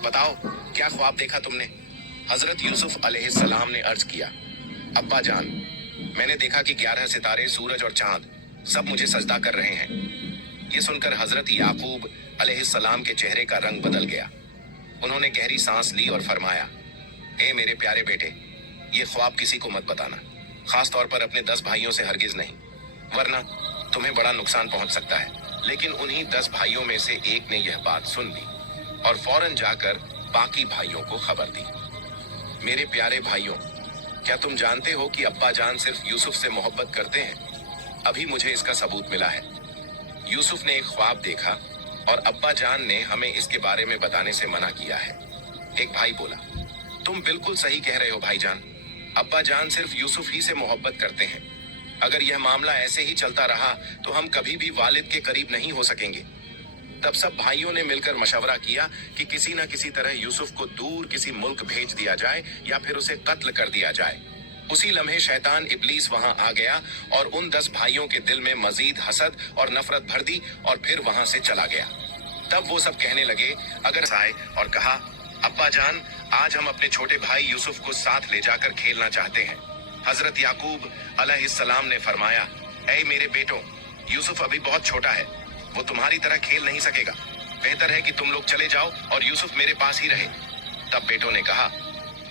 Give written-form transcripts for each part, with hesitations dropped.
बताओ, क्या ख्वाब देखा तुमने? हजरत यूसुफ अलैहिस्सलाम ने अर्ज किया, अब्बा जान, मैंने देखा कि 11 सितारे, सूरज और चांद सब मुझे सजदा कर रहे हैं। ये सुनकर हजरत याकूब अलैहिस्सलाम के चेहरे का रंग बदल गया। उन्होंने गहरी सांस ली और फरमाया, ए मेरे प्यारे बेटे, ये ख्वाब किसी को मत बताना, खास तौर पर अपने 10 भाइयों से हरगिज नहीं, वरना तुम्हें बड़ा नुकसान पहुंच सकता है। लेकिन उन्हीं 10 भाइयों में से एक ने यह बात सुन ली और फौरन जाकर बाकी भाइयों को खबर दी। मेरे प्यारे भाइयों, क्या तुम जानते हो कि अब्बा जान सिर्फ यूसुफ से मोहब्बत करते हैं? अभी मुझे इसका सबूत मिला है। यूसुफ ने एक ख्वाब देखा और अब्बा जान ने हमें इसके बारे में बताने से मना किया है। एक भाई बोला, तुम बिल्कुल सही कह रहे हो भाईजान, अब्बा जान सिर्फ यूसुफ ही से मोहब्बत करते हैं। अगर यह मामला ऐसे ही चलता रहा तो हम कभी भी वालिद के करीब नहीं हो सकेंगे। तब सब भाइयों ने मिलकर मशवरा किया कि किसी न किसी तरह यूसुफ को दूर किसी मुल्क भेज दिया जाए या फिर उसे कत्ल कर दिया जाए। उसी लम्हे शैतान इब्लीस वहां आ गया और उन 10 भाइयों के दिल में मजीद हसद और नफरत भर दी और फिर वहां से चला गया। तब वो सब कहने लगे, अगर आए और कहा, अब्बा जान, आज हम अपने छोटे भाई यूसुफ को साथ ले जाकर खेलना चाहते हैं। हजरत याकूब अलैहिस्सलाम ने फरमाया, ऐ मेरे बेटों, यूसुफ अभी बहुत छोटा है, वो तुम्हारी तरह खेल नहीं सकेगा। बेहतर है कि तुम लोग चले जाओ और यूसुफ मेरे पास ही रहे। तब बेटों ने कहा,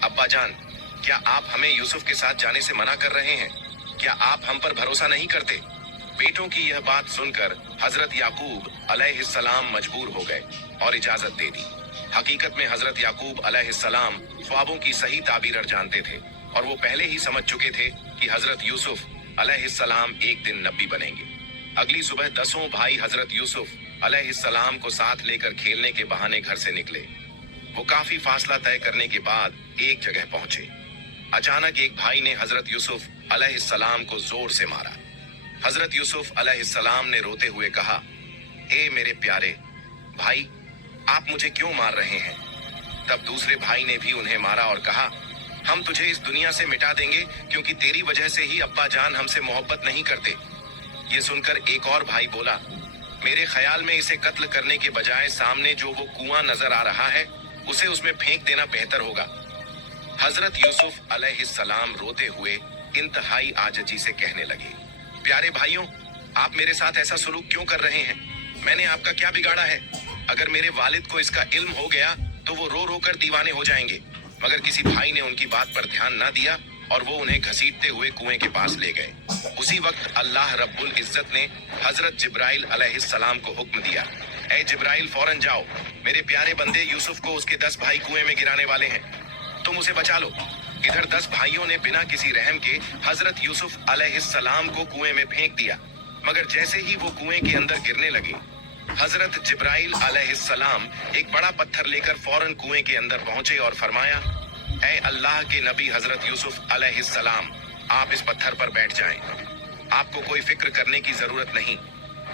अब्बा जान, क्या आप हमें यूसुफ के साथ जाने से मना कर रहे हैं? क्या आप हम पर भरोसा नहीं करते? बेटों की यह बात सुनकर हजरत याकूब अलैहिस्सलाम मजबूर हो गए और इजाजत दे दी। हकीकत में हजरत याकूब अलैहिस्सलाम ख्वाबों की सही ताबीर जानते थे और वो पहले ही समझ चुके थे कि हजरत यूसुफ अलैहिस्सलाम एक दिन नबी बनेंगे। अगली सुबह 10 भाई हजरत यूसुफ अलैहिस्सलाम को साथ लेकर खेलने के बहाने घर से निकले। वो काफी फासला तय करने के बाद एक जगह पहुंचे। अचानक एक भाई ने हजरत यूसुफ अलैहिस्सलाम को जोर से मारा। हजरत यूसुफ अलैहिस्सलाम ने रोते हुए कहा, ए मेरे प्यारे भाई, आप मुझे क्यों मार रहे हैं? तब दूसरे भाई ने भी उन्हें मारा और कहा, हम तुझे इस दुनिया से मिटा देंगे क्योंकि तेरी वजह से ही अब्बा जान हमसे मोहब्बत नहीं करते। ये सुनकर एक और भाई बोला, मेरे ख्याल में इसे कत्ल करने के बजाय सामने जो वो कुआं नजर आ रहा है उसे उसमें फेंक देना बेहतर होगा। हजरत यूसुफ अलैहिस्सलाम रोते हुए इंतहाई आजिज़ी से कहने लगे, प्यारे भाइयों, आप मेरे साथ ऐसा सलूक क्यों कर रहे हैं? मैंने आपका क्या बिगाड़ा है? अगर मेरे वालिद को इसका इल्म हो गया तो वो रो रो कर दीवाने हो जाएंगे। मगर किसी भाई ने उनकी बात पर ध्यान न दिया और वो उन्हें घसीटते हुए कुएं के पास ले गए। उसी वक्त अल्लाह रब्बुल इज्जत ने हजरत जिब्राइल अलैहिस्सलाम को हुक्म दिया, ऐ जिब्राइल, फौरन जाओ, मेरे प्यारे बंदे यूसुफ को उसके 10 भाई कुएं में गिराने वाले हैं, तुम उसे बचा लो। इधर 10 भाइयों ने बिना किसी रहम के हजरत यूसुफ अलैहिस्सलाम को कुएं में फेंक दिया। मगर जैसे ही वो कुएं के अंदर गिरने लगे, हजरत जिब्राइल अलैहिस्सलाम एक बड़ा पत्थर लेकर फौरन कुएं के अंदर पहुंचे और फरमाया, ऐ अल्लाह के नबी हजरत यूसुफ अलैहिस्सलाम, आप इस पत्थर पर बैठ जाएं। आपको कोई फिक्र करने की जरूरत नहीं।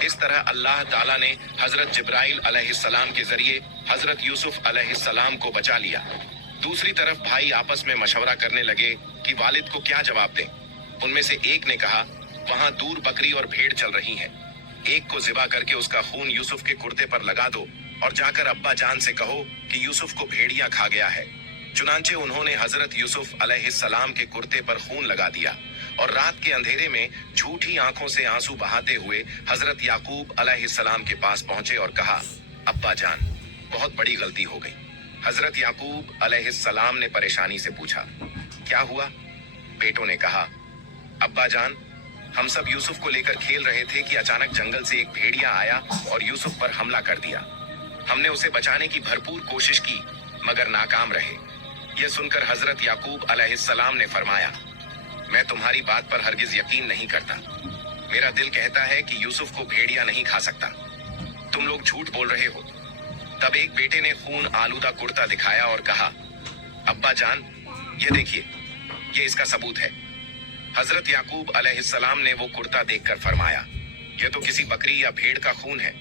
इस तरह अल्लाह ताला ने हजरत जिब्राइल अलैहिस्सलाम के जरिए हजरत यूसुफ अलैहिस्सलाम को बचा लिया। दूसरी तरफ भाई आपस में मशवरा करने लगे कि वालिद को क्या जवाब दें। उनमें से एक ने कहा, वहां दूर बकरी और भेड़ चल रही हैं, एक को ज़िबा करके उसका खून यूसुफ के कुर्ते पर लगा दो और जाकर अब्बा जान से कहो कि यूसुफ को भेड़िया खा गया है। चुनांचे उन्होंने हजरत यूसुफ अलैहिस्सलाम के कुर्ते पर खून लगा दिया और रात के अंधेरे में झूठी आंखों से आंसू बहाते हुए हजरत याकूब अलैहिस्सलाम के पास पहुंचे और कहा, अब्बा जान, बहुत बड़ी गलती हो गई। हजरत याकूब अलैहिस्सलाम ने परेशानी से पूछा, क्या हुआ? बेटों ने कहा, अब्बा जान, हम सब यूसुफ को लेकर खेल रहे थे कि अचानक जंगल से एक भेड़िया आया और यूसुफ पर हमला कर दिया। हमने उसे बचाने की भरपूर कोशिश की मगर नाकाम रहे। यह सुनकर हजरत याकूब अलैहिस्सलाम ने फरमाया, मैं तुम्हारी बात पर हरगिज यकीन नहीं करता। मेरा दिल कहता है कि यूसुफ को भेड़िया नहीं खा सकता। तुम लोग झूठ बोल रहे हो। तब एक बेटे ने खून आलूदा कुर्ता दिखाया और कहा, अब्बा जान, ये देखिए, ये इसका सबूत है। हजरत याकूब अलैहिस्सलाम ने वो कुर्ता देखकर फरमाया, ये तो किसी बकरी या भेड़ का खून है,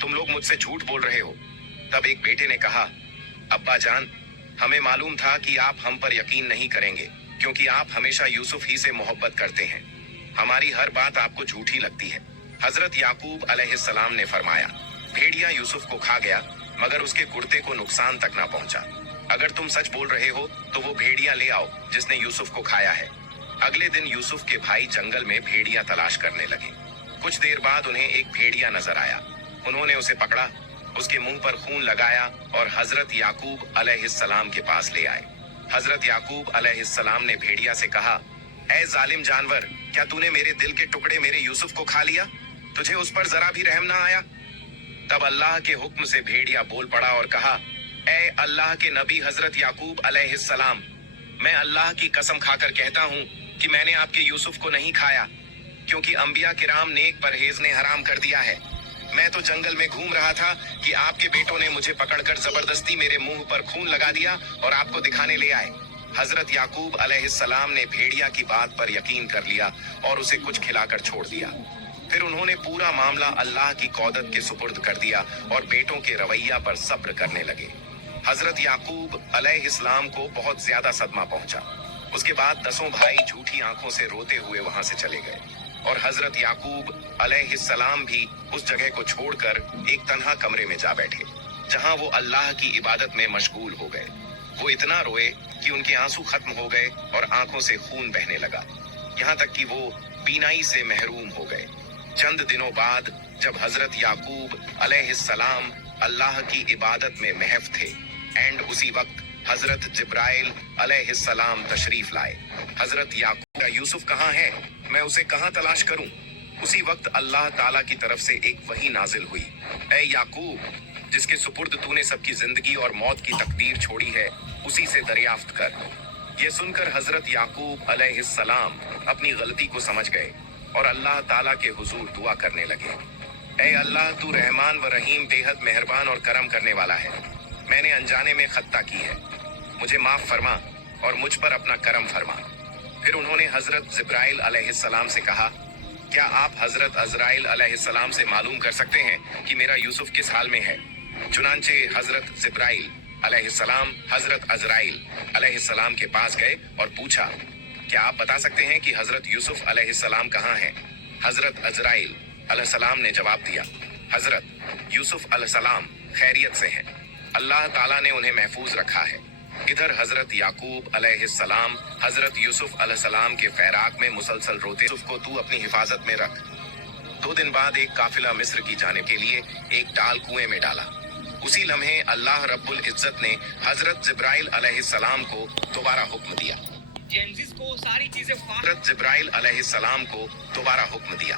तुम लोग मुझसे झूठ बोल रहे हो। तब एक बेटे ने कहा, अब्बा जान, हमें मालूम था कि आप हम पर यकीन नहीं करेंगे क्योंकि आप हमेशा यूसुफ ही से मोहब्बत करते हैं। हमारी हर बात आपको झूठी लगती है। हजरत याकूब अलैहिस्सलाम ने फरमाया, भेड़िया यूसुफ को खा गया मगर उसके कुर्ते को नुकसान तक ना पहुंचा। अगर तुम सच बोल रहे हो तो वो भेड़िया ले आओ जिसने यूसुफ को खाया है। अगले दिन यूसुफ के भाई जंगल में भेड़िया तलाश करने लगे। कुछ देर बाद उन्हें एक भेड़िया नजर आया। उन्होंने उसे पकड़ा, उसके मुंह पर खून लगाया और हजरत याकूब अलैहिस्सलाम के पास ले आए। हजरत याकूब अलैहिस्सलाम ने भेड़िया से कहा, ऐ जालिम जानवर, क्या तूने मेरे दिल के टुकड़े मेरे यूसुफ को खा लिया? तुझे उस पर जरा भी रहम ना आया? तब अल्लाह के हुक्म से भेड़िया बोल पड़ा और कहा, ऐ अल्लाह के नबी हजरत याकूब अलैहिस्सलाम, मैं अल्लाह की कसम खाकर कहता हूँ कि मैंने आपके यूसुफ को नहीं खाया, क्योंकि अंबिया किराम नेक परहेज ने हराम कर दिया है। मैं तो जंगल में घूम रहा था कि आपके बेटों ने मुझे पकड़कर जबरदस्ती मेरे मुंह पर खून लगा दिया और आपको दिखाने ले आए। हजरत याकूब अलैहिस्सलाम ने भेड़िया की बात पर यकीन कर लिया और उसे कुछ खिलाकर छोड़ दिया। फिर उन्होंने पूरा मामला अल्लाह की कौदत के सुपुर्द कर दिया और बेटों के रवैया पर सब्र करने लगे। हजरत याकूब अलैहिस्सलाम को बहुत ज्यादा सदमा पहुंचा। उसके बाद 10 भाई झूठी आंखों से रोते हुए वहां से चले गए और हजरत याकूब अलैहिस्सलाम भी उस जगह को छोड़कर एक तन्हा कमरे में जा बैठे, जहां वो अल्लाह की इबादत में मशगूल हो गए। वो इतना रोए कि उनके आंसू खत्म हो गए और आंखों से खून बहने लगा, यहाँ तक कि वो बीनाई से महरूम हो गए। चंद दिनों बाद जब हजरत याकूब अलैहिस्सलाम अल्लाह की इबादत में महफ थे, एंड उसी वक्त हजरत जिब्राइल अलैहिस्सलाम तशरीफ लाए। हजरत याकूब का यूसुफ कहाँ है, मैं उसे कहाँ तलाश करूं? उसी वक्त अल्लाह ताला की तरफ से एक वही नाजिल हुई, ऐ याकूब, जिसके सुपुर्द तूने सबकी जिंदगी और मौत की तकदीर छोड़ी है, उसी से दरियाफ्त कर। ये सुनकर हजरत याकूब अलैहिस्सलाम अपनी गलती को समझ गए और अल्लाह ताला के हुजूर दुआ करने लगे, ऐ अल्लाह, तू रहमान व रहीम बेहद मेहरबान और करम करने वाला है। मैंने अनजाने में खत्ता की है, मुझे माफ फरमा और मुझ पर अपना करम फरमा। फिर उन्होंने हजरत जिब्राइल अलैहिस्सलाम से कहा, क्या आप हजरत अजराइल अलैहिस्सलाम से मालूम कर सकते हैं कि मेरा यूसुफ किस हाल में है? चुनांचे हजरत जिब्राइल अलैहिस्सलाम हजरत अजराइल अलैहिस्सलाम के पास गए और पूछा, क्या आप बता सकते हैं कि हजरत यूसुफ अलैहिस्सलाम कहाँ हैं? हजरत अजराइल अलैहिस्सलाम ने जवाब दिया, हजरत यूसुफ अलैहिस्सलाम खैरियत से हैं, अल्लाह ताला ने उन्हें महफूज रखा है। इधर हजरत याकूब अलैहिस्सलाम हजरत यूसुफ अलैहिस्सलाम के फैराक में मुसलसल रोते, यूसुफ को तू अपनी हिफाजत में रख। 2 दिन बाद एक काफिला मिस्र की जाने के लिए एक डाल कुएं में डाला। उसी लम्हे अल्लाह रब्बुल इज्जत ने हजरत जिब्राइल अलैहिस्सलाम को दोबारा हुक्म दिया। हजरत जिब्राइल अलैहिस्सलाम को दोबारा हुक्म दिया,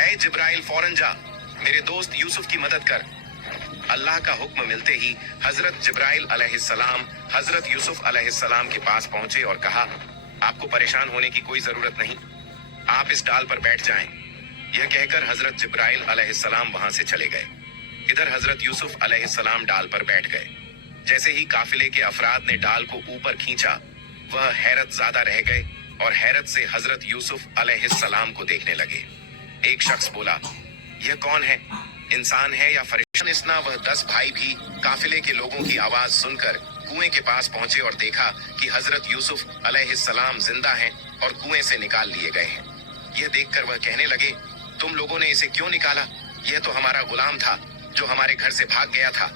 ऐ जिब्राइल, फौरन जा, मेरे दोस्त यूसुफ की मदद कर। अल्लाह का हुक्म मिलते ही हजरत जिब्राइल अलैहिस्सलाम हजरत यूसुफ अलैहिस्सलाम के पास पहुंचे और कहा, आपको परेशान होने की कोई जरूरत नहीं, आप इस डाल पर बैठ जाएं। यह कहकर हजरत जिब्राइल अलैहिस्सलाम वहां से चले गए। इधर हजरत यूसुफ अलैहिस्सलाम डाल पर बैठ गए। जैसे ही काफिले के अफराद ने डाल को ऊपर खींचा, वह हैरत ज़्यादा रह गए और हैरत से हजरत यूसुफ अलैहिस्सलाम को देखने लगे। एक शख्स बोला, यह कौन है, इंसान है या फरिश्ता? इसना वह 10 भाई भी काफिले के लोगों की आवाज सुनकर कुएं के पास पहुंचे और देखा कि हजरत यूसुफ अलैहिस्सलाम जिंदा हैं और कुएं से निकाल लिए गए हैं। यह देखकर वह कहने लगे, तुम लोगों ने इसे क्यों निकाला? यह तो हमारा गुलाम था जो हमारे घर से भाग गया था।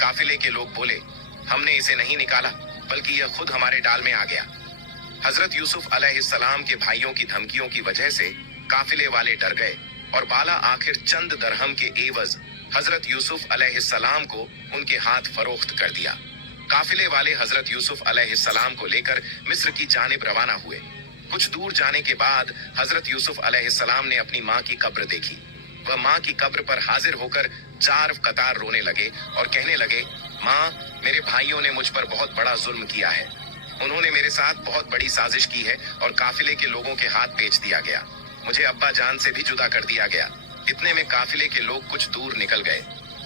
काफिले के लोग बोले, हमने इसे नहीं निकाला, बल्कि यह खुद हमारे डाल में आ गया। हजरत यूसुफ अलैहिस्सलाम के भाइयों की धमकियों की वजह से काफिले वाले डर गए और बाला आखिर चंद दरहम के एवज हजरत यूसुफ अलैहिस्सलाम को उनके हाथ फरोख्त कर दिया। काफिले वाले हजरत यूसुफ अलैहिस्सलाम को लेकर मिस्र की जानिब रवाना हुए। कुछ दूर जाने के बाद हजरत यूसुफ अलैहिस्सलाम ने अपनी माँ की कब्र देखी। वह माँ की कब्र पर हाजिर होकर 4 कतार रोने लगे और कहने लगे, माँ, मेरे भाइयों ने मुझ पर बहुत बड़ा जुल्म किया है। उन्होंने मेरे साथ बहुत बड़ी साजिश की है और काफिले के लोगों के हाथ बेच दिया गया। मुझे अब्बा जान से भी जुदा कर दिया गया। इतने में काफिले के लोग कुछ दूर निकल गए।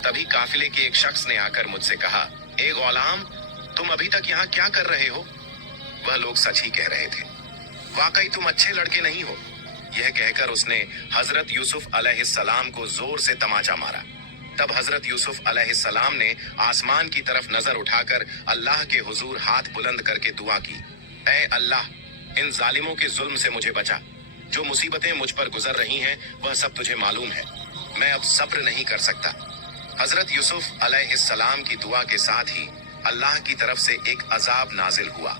तभी काफिले के एक शख्स ने आकर मुझसे कहा, ए गौलाम, तुम अभी तक यहाँ क्या कर रहे हो? वह लोग सच ही कह रहे थे, वाकई तुम अच्छे लड़के नहीं हो। यह कहकर उसने हजरत यूसुफ अलैहिस्सलाम को जोर से तमाचा मारा। तब हजरत यूसुफ अलैहिस्सलाम ने आसमान की तरफ नजर उठाकर अल्लाह के हुजूर हाथ बुलंद करके दुआ की, ऐ अल्लाह, इन जालिमों के जुल्म से मुझे बचा। जो मुसीबतें मुझ पर गुजर रही हैं वह सब तुझे मालूम है। मैं अब सब्र नहीं कर सकता। हजरत यूसुफ अलैहिस्सलाम की दुआ के साथ ही अल्लाह की तरफ से एक अजाब नाजिल हुआ।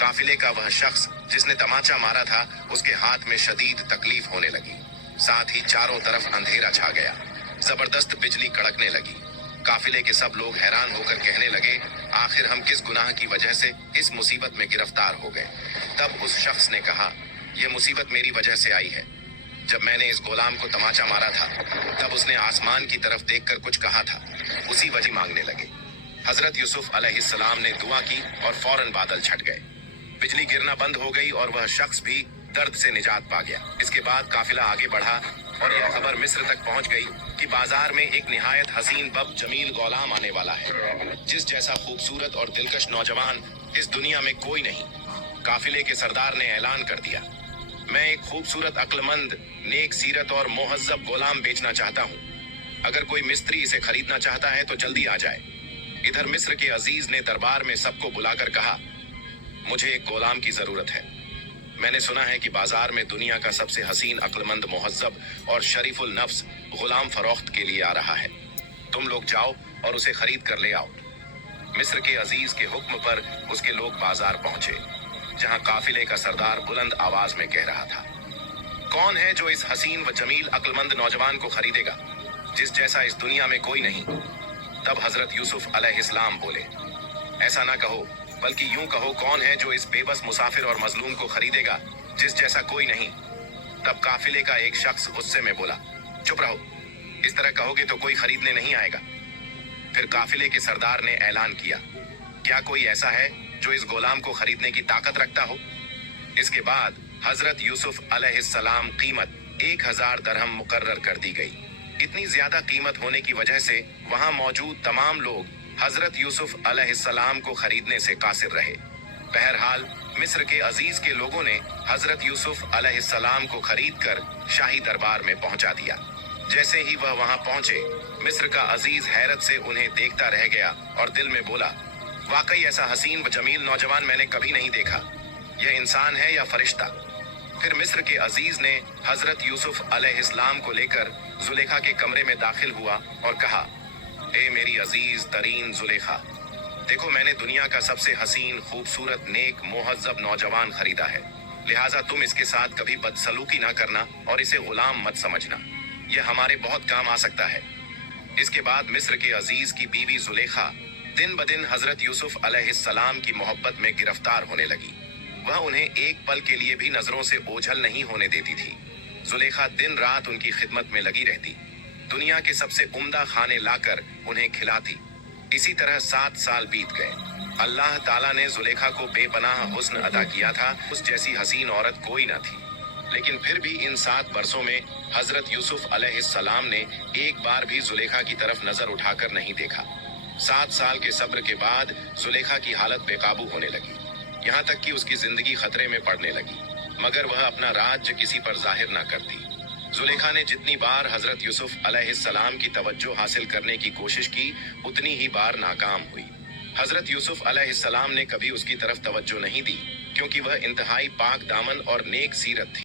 काफिले का वह शख्स जिसने तमाचा मारा था, उसके हाथ में शदीद तकलीफ होने लगी। साथ ही चारों तरफ अंधेरा छा गया। जबरदस्त बिजली कड़कने लगी। काफिले के सब लोग हैरान होकर कहने लगे, आखिर हम किस गुनाह की वजह से इस मुसीबत में गिरफ्तार हो गए। तब उस शख्स ने कहा, यह मुसीबत मेरी वजह से आई है। जब मैंने इस गुलाम को तमाचा मारा था, तब उसने आसमान की तरफ देखकर कुछ कहा था। उसी वजह मांगने लगे। हजरत यूसुफ अलैहिस्सलाम ने दुआ की और फौरन बादल छट गए। बिजली गिरना बंद हो गई और वह शख्स भी दर्द से निजात पा गया। इसके बाद काफिला आगे बढ़ा और यह खबर मिस्र तक पहुंच गई कि बाजार में एक निहायत हसीन बब जमील गुलाम आने वाला है, जिस जैसा खूबसूरत और दिलकश नौजवान इस दुनिया में कोई नहीं। काफिले के सरदार ने ऐलान कर दिया, मैं एक खूबसूरत, अक्लमंद, नेक सीरत और मोहज्जब गुलाम बेचना चाहता हूँ। अगर कोई मिस्त्री इसे खरीदना चाहता है तो जल्दी आ जाए। इधर मिस्र के अजीज ने दरबार में सबको बुलाकर कहा, मुझे एक गुलाम की जरूरत है। मैंने सुना है कि बाजार में दुनिया का सबसे हसीन, अक्लमंद, मोहज्जब और शरीफुल नफ्स गुलाम फरोख्त के लिए आ रहा है। तुम लोग जाओ और उसे खरीद कर ले आओ। मिस्र के अजीज के हुक्म पर उसके लोग बाजार पहुंचे, जहां काफिले का सरदार बुलंद आवाज में कह रहा था, कौन है जो इस हसीन व जमील अक्लमंद नौजवान को खरीदेगा, जिस जैसा इस दुनिया में कोई नहीं। तब हजरत यूसुफ अलैहिस्सलाम बोले, ऐसा ना कहो, बल्कि यूं कहो, कौन है जो इस बेबस मुसाफिर और मजलूम को खरीदेगा, जिस जैसा कोई नहीं। तब काफिले का एक शख्स गुस्से में बोला, चुप रहो, इस तरह कहोगे तो कोई खरीदने नहीं आएगा। फिर काफिले के सरदार ने ऐलान किया, क्या कोई ऐसा है जो इस गुलाम को खरीदने की ताकत रखता हो। इसके बाद हजरत यूसुफ अलैहिस्सलाम कीमत 1000 दरहम मुकर्रर कर दी गई। इतनी ज्यादा कीमत होने की वजह से वहां मौजूद तमाम लोग हजरत यूसुफ अलैहिस्सलाम को खरीदने से कासिर रहे। बहरहाल मिस्र के अजीज के लोगों ने हजरत यूसुफ अलैहिस्सलाम को खरीदकर शाही दरबार में पहुंचा दिया। जैसे ही वह वहां पहुंचे, मिस्र का अजीज हैरत से उन्हें देखता रह गया और दिल में बोला, वाकई ऐसा हसीन व जमील नौजवान मैंने कभी नहीं देखा। यह इंसान है या फरिश्ता। फिर मिस्र के अजीज ने हजरत यूसुफ अलैहिस्सलाम को लेकर जुलेखा के कमरे में दाखिल हुआ और कहा, ए मेरी अजीज तरीन जुलेखा, देखो मैंने दुनिया का सबसे हसीन, खूबसूरत, नेक, मोहज्जब नौजवान खरीदा है। लिहाजा तुम इसके साथ कभी बदसलूकी ना करना और इसे गुलाम मत समझना। यह हमारे बहुत काम आ सकता है। इसके बाद मिस्र के अजीज की बीवी जुलेखा दिन ब दिन हजरत यूसुफ अलैहिस्सलाम की मोहब्बत में गिरफ्तार होने लगी। वह उन्हें एक पल के लिए भी नजरों से ओझल नहीं होने देती थी। जुलेखा दिन रात उनकी खिदमत में लगी रहती, दुनिया के सबसे उम्दा खाने लाकर उन्हें खिलाती। इसी तरह 7 साल बीत गए। अल्लाह ताला ने जुलेखा को बेपनाह हुस्न अता किया था। उस जैसी हसीन औरत कोई न थी। लेकिन फिर भी इन 7 बरसों में हजरत यूसुफ अलैहिस्सलाम ने एक बार भी जुलेखा की तरफ नजर उठाकर नहीं देखा। 7 साल के सब्र के बाद जुलेखा की हालत बेकाबू होने लगी, यहाँ तक कि उसकी जिंदगी खतरे में पड़ने लगी, मगर वह अपना राज्य किसी पर जाहिर न करती। जुलेखा ने जितनी बार हजरत यूसुफ अलैहिस्सलाम की तवज्जो हासिल करने की कोशिश की, उतनी ही बार नाकाम हुई। हजरत यूसुफ अलैहिस्सलाम ने कभी उसकी तरफ तवज्जो नहीं दी, क्योंकि वह इंतहाई पाक दामन और नेक सीरत थी।